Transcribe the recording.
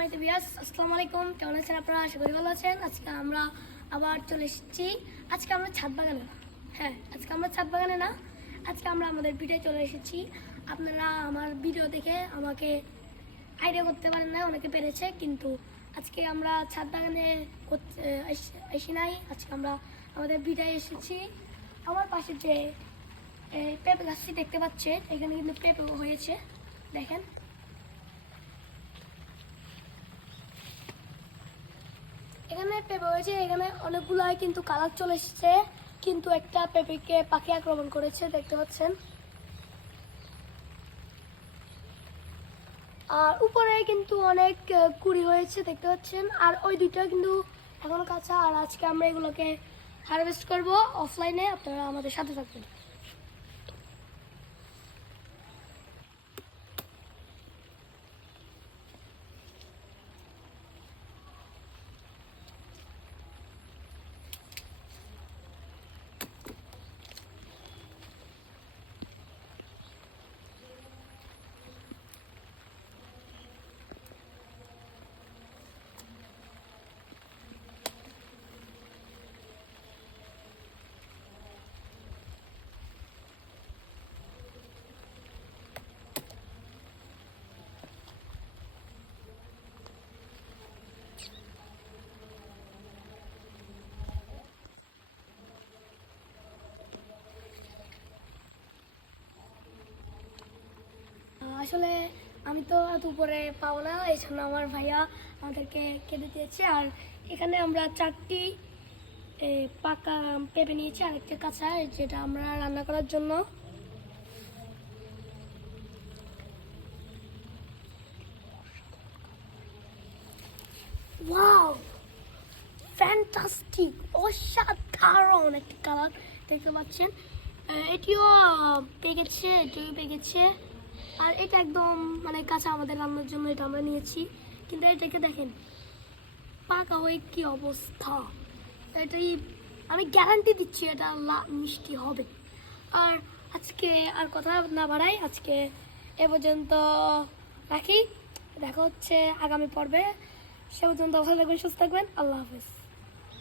আসসালামু আলাইকুম, কেমন আছেন আপনারা? আশা করি ভালো আছেন। আজকে আমরা আবার চলে এসেছি। আজকে আমরা ছাদ বাগানে না, আজকে আমরা আমাদের ভিডিও চলে এসেছি। আপনারা আমার ভিডিও দেখে আমাকে আইডিয়া করতে পারেন না, অনেকে পেরেছে, কিন্তু আজকে আমরা ছাদ বাগানে এসি নাই। আজকে আমরা আমাদের ভিডিও এসেছি। আমার পাশে যে পেঁপে গাছটি দেখতে পাচ্ছেন, এখানে কিন্তু পেঁপে হয়েছে, দেখেন। এখানে পেঁপে হয়েছে, এখানে অনেকগুলো কিন্তু কালার চলে এসেছে, কিন্তু একটা পেঁপেকে পাখি আক্রমণ করেছে, দেখতে পাচ্ছেন। আর উপরে কিন্তু অনেক কুড়ি হয়েছে, দেখতে পাচ্ছেন। আর ওই দুইটা কিন্তু এখনো কাঁচা। আর আজকে আমরা এগুলোকে হারভেস্ট করব অফলাইনে, আপনারা আমাদের সাথে থাকবেন। আসলে আমি তো এত উপরে পাবো না, এই জন্য আমার ভাইয়া আমাদেরকে কেটে দিয়েছে। আর এখানে আমরা 4টি পাকা পেঁপে নিয়েছি, আরেকটা কাঁচা, যেটা আমরা রান্না করার জন্য। ওয়াও, ফ্যান্টাস্টিক, অসাধারণ একটি কালার, দেখতে পাচ্ছেন। এটিও পেকেছে, এটিও পেকেছে। আর এটা একদম মানে কাঁচা, আমাদের রান্নার জন্য এটা আমরা নিয়েছি। কিন্তু এটাকে দেখেন পাকা হয়ে কি অবস্থা। এটাই আমি গ্যারান্টি দিচ্ছি, এটা মিষ্টি হবে। আর আজকে আর কথা না বাড়াই, আজকে এ পর্যন্ত রাখি। দেখা হচ্ছে আগামী পর্বে। সে পর্যন্ত ভালো থাকবেন, সুস্থ থাকবেন। আল্লাহ হাফেজ।